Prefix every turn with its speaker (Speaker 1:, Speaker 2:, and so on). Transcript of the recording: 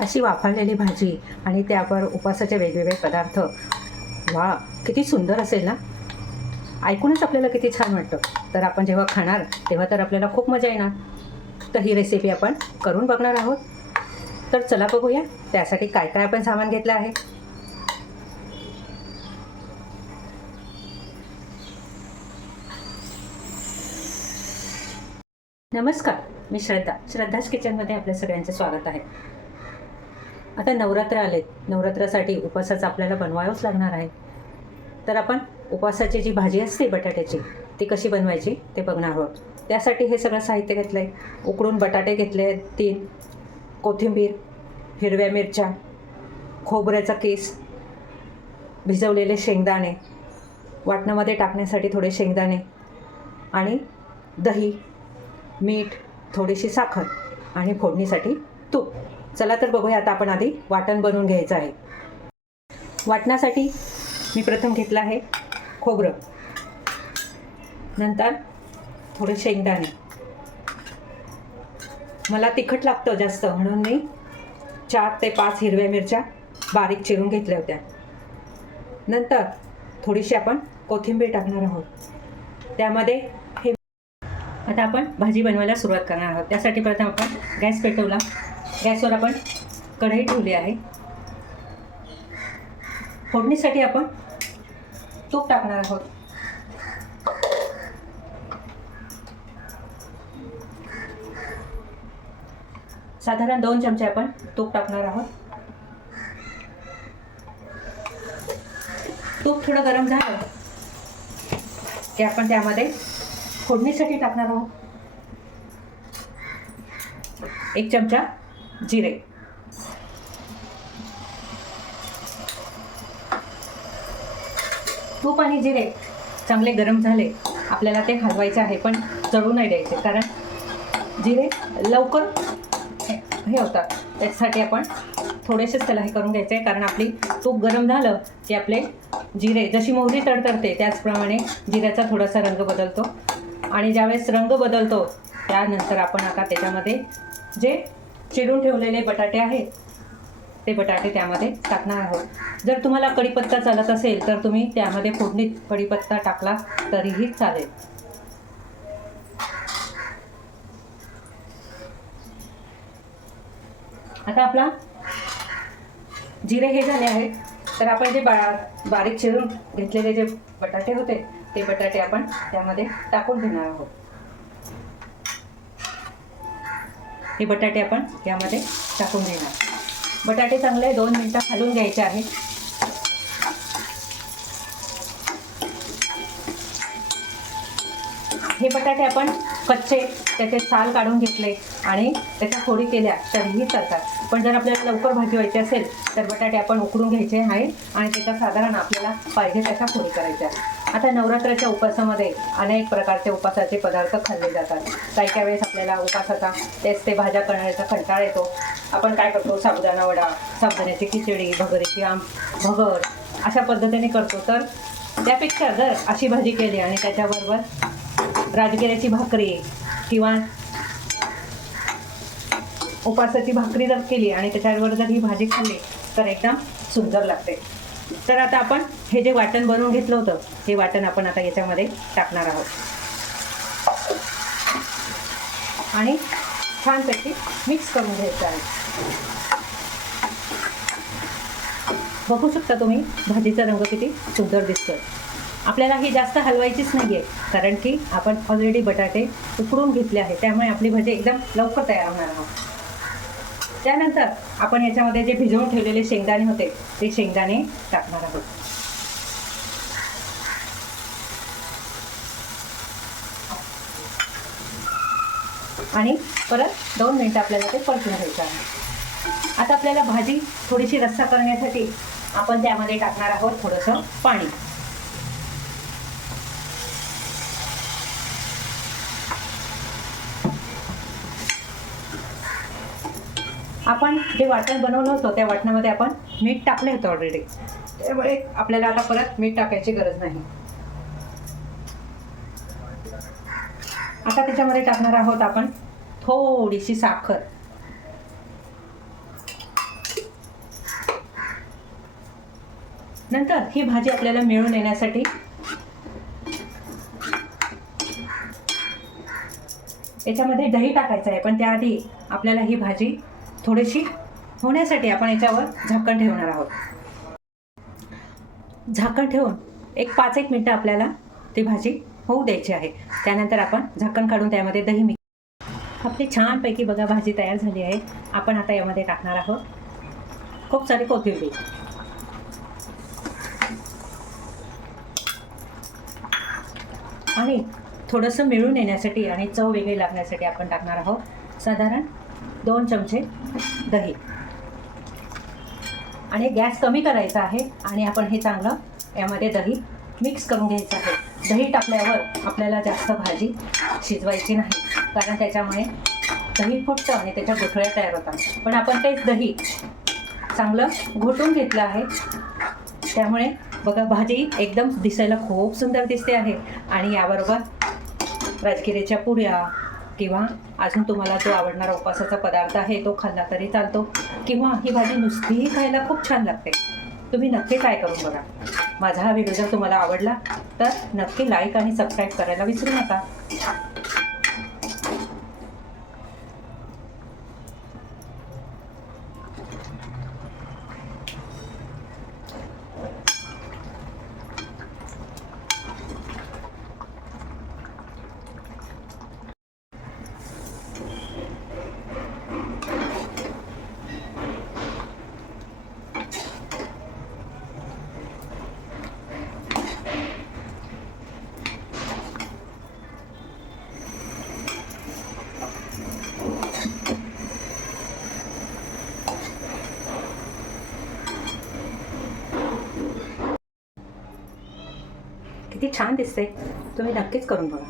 Speaker 1: अशी वाफाळलेली भाजी आणि त्यावर उपासाचे वेगवेगळे पदार्थ. वा किती सुंदर असेल ना? ऐकूनच आपल्याला किती छान वाटतं. तर आपण जेव्हा खाणार तेव्हा तर आपल्याला खूप मजा येणार. तर ही रेसिपी आपण करून बघणार आहोत. तर चला बघूया त्यासाठी काय काय आपण सामान घेतलं आहे. नमस्कार मी श्रद्धा. श्रद्धाच किचनमध्ये आपल्या सगळ्यांचं स्वागत आहे. आता नवरात्र आलेत. नवरात्रासाठी उपवासाचं आपल्याला बनवावंच लागणार आहे. तर आपण उपवासाची जी भाजी असते बटाट्याची ती कशी बनवायची ते बघणार आहोत. त्यासाठी हे सगळं साहित्य घेतलं आहे उकडून बटाटे घेतले आहेत तीन. कोथिंबीर हिरव्या मिरच्या खोबऱ्याचा केस भिजवलेले शेंगदाणे वाटणामध्ये टाकण्यासाठी थोडे शेंगदाणे आणि दही मीठ थोडीशी साखर आणि फोडणीसाठी तूप. चला तर बघूया आता आपण आधी वाटण बनवून घ्यायचं आहे. वाटणासाठी मी प्रथम घेतलं आहे खोबरं. नंतर थोडे शेंगदाणे. मला तिखट लागतं जास्त म्हणून मी चार ते पाच हिरव्या मिरच्या बारीक चिरून घेतल्या होत्या. नंतर थोडीशी आपण कोथिंबीर टाकणार आहोत. त्यामध्ये हे आता आपण भाजी बनवायला सुरुवात करणार आहोत. त्यासाठी प्रथम आपण गॅस पेटवला. गॅसवर आपण कढई ठेवली आहे. फोडणीसाठी आपण तूप टाकणार आहोत. साधारण दोन चमचे आपण तूप टाकणार आहोत. तूप थोडं गरम झालं की आपण त्यामध्ये फोडणीसाठी टाकणार आहोत. एक चमचा जिरे. तूप आणि जिरे चांगले गरम झाले आपल्याला ते हलवायचे आहे पण जळू नाही द्यायचे कारण जिरे लवकर हे हे होतात. त्याच्यासाठी आपण थोडेसेच त्याला हे करून घ्यायचे आहे कारण आपली तूप गरम झालं की आपले जिरे जशी मोहरी तडतडते त्याचप्रमाणे जिऱ्याचा थोडासा रंग बदलतो. आणि ज्यावेळेस रंग बदलतो त्यानंतर आपण आता त्याच्यामध्ये जे चिरून ठेवलेले बटाटे आहेत. ते बटाटे त्यामध्ये टाकणार आहोत. जर तुम्हाला कढीपत्ता चालत असेल तर तुम्ही त्यामध्ये फोडणीत कढीपत्ता टाकला तरीही चालेल. आता आपला जिरे हे झाले आहेत. तर आपण जे बा बारीक चिरून घेतलेले जे बटाटे होते ते बटाटे आपण त्यामध्ये टाकून घेणार आहोत. हे बटाटे आपण यामध्ये टाकून देणार. बटाटे चांगले दोन मिनटं खालून घ्यायचे आहेत. हे बटाटे आपण कच्चे त्याचे साल काढून घेतले आणि त्याच्या फोडी केल्या तरीही चालतात. पण जर आपल्याला लवकर भाजी व्हायची असेल तर बटाटे आपण उकडून घ्यायचे आहे आणि त्याच्या साधारण आपल्याला पाहिजे त्याच्या फोडी करायच्या. आता नवरात्राच्या उपासामध्ये अनेक प्रकारचे उपासाचे पदार्थ खाल्ले जातात. काही काही वेळेस आपल्याला उपासाचा तेच ते भाज्या करण्याचा कंटाळा येतो. आपण काय करतो? साबुदाणा वडा साबुदाण्याची खिचडी भगरीची आम भगर अशा पद्धतीने करतो. तर त्यापेक्षा जर अशी भाजी केली आणि त्याच्याबरोबर राजगिऱ्याची भाकरी किंवा उपासाची भाकरी जर केली आणि त्याच्यावर जर ही भाजी खाल्ली तर एकदम सुंदर लागते. तर आता आपण हे जे वाटण बनवून घेतलं होतं हे वाटण आपण आता याच्यामध्ये टाकणार आहोत. आणि छानपैकी मिक्स करून घ्यायचं आहे. बघू शकता तुम्ही भाजीचा रंग किती सुंदर दिसतोय. आपल्याला ही जास्त हलवायचीच नाही आहे कारण की आपण ऑलरेडी बटाटे उकडून घेतले आहे त्यामुळे आपली भजी एकदम लवकर तयार होणार आहोत त्यानंतर आपण याच्यामध्ये जे भिजवून ठेवलेले शेंगदाणे होते ते शेंगदाणे टाकणार आहोत. आणि परत दोन मिनटं आपल्याला ते परतून घ्यायचं आहे. आता आपल्याला भाजी थोडीशी रस्सा करण्यासाठी आपण त्यामध्ये टाकणार आहोत थोडंसं पाणी. आपण जे वाटण बनवलं होतं त्या वाटणामध्ये आपण मीठ टाकलं होतं ऑलरेडी त्यामुळे आपल्याला आता परत मीठ टाकायची गरज नाही. आता त्याच्यामध्ये टाकणार आहोत आपण थोडीशी साखर. नंतर ही भाजी आपल्याला मिळून येण्यासाठी याच्यामध्ये दही टाकायचं आहे पण त्याआधी आपल्याला ही भाजी थोडीशी होण्यासाठी आपण याच्यावर झाकण ठेवणार आहोत. झाकण ठेवून एक पाच एक मिनटं आपल्याला ती भाजी होऊ द्यायची आहे. त्यानंतर आपण झाकण काढून त्यामध्ये दही मिक्स आपली छानपैकी बघा भाजी तयार झाली आहे. आपण आता यामध्ये टाकणार आहोत खूप सारी कोथिंबीर. आणि थोडंसं मिळून येण्यासाठी आणि चव वेगळी लागण्यासाठी आपण टाकणार आहोत. साधारण दोन चमचे दही. आणि गॅस कमी करायचा आहे आणि आपण हे चांगलं यामध्ये दही मिक्स करून घ्यायचं आहे. दही टाकल्यावर आपल्याला जास्त भाजी शिजवायची नाही कारण त्याच्यामुळे दही फुटतं आणि त्याच्या गुठळ्या तयार होतात. पण आपण तेच दही चांगलं घोटून घेतलं आहे. त्यामुळे बघा भाजी एकदम दिसायला खूप सुंदर दिसते आहे. आणि याबरोबर राजगिरीच्या पुऱ्या किंवा अजून तुम्हाला जो आवडणारा उपासाचा पदार्थ आहे तो खाल्ला तरी चालतो. किंवा ही भाजी नुसतीही खायला खूप छान लागते. तुम्ही नक्की ट्राय करून बघा. माझा हा व्हिडिओ जर तुम्हाला आवडला तर नक्की लाईक आणि सबस्क्राईब करायला विसरू नका. किती छान दिसते तुम्ही नक्कीच करून बघा.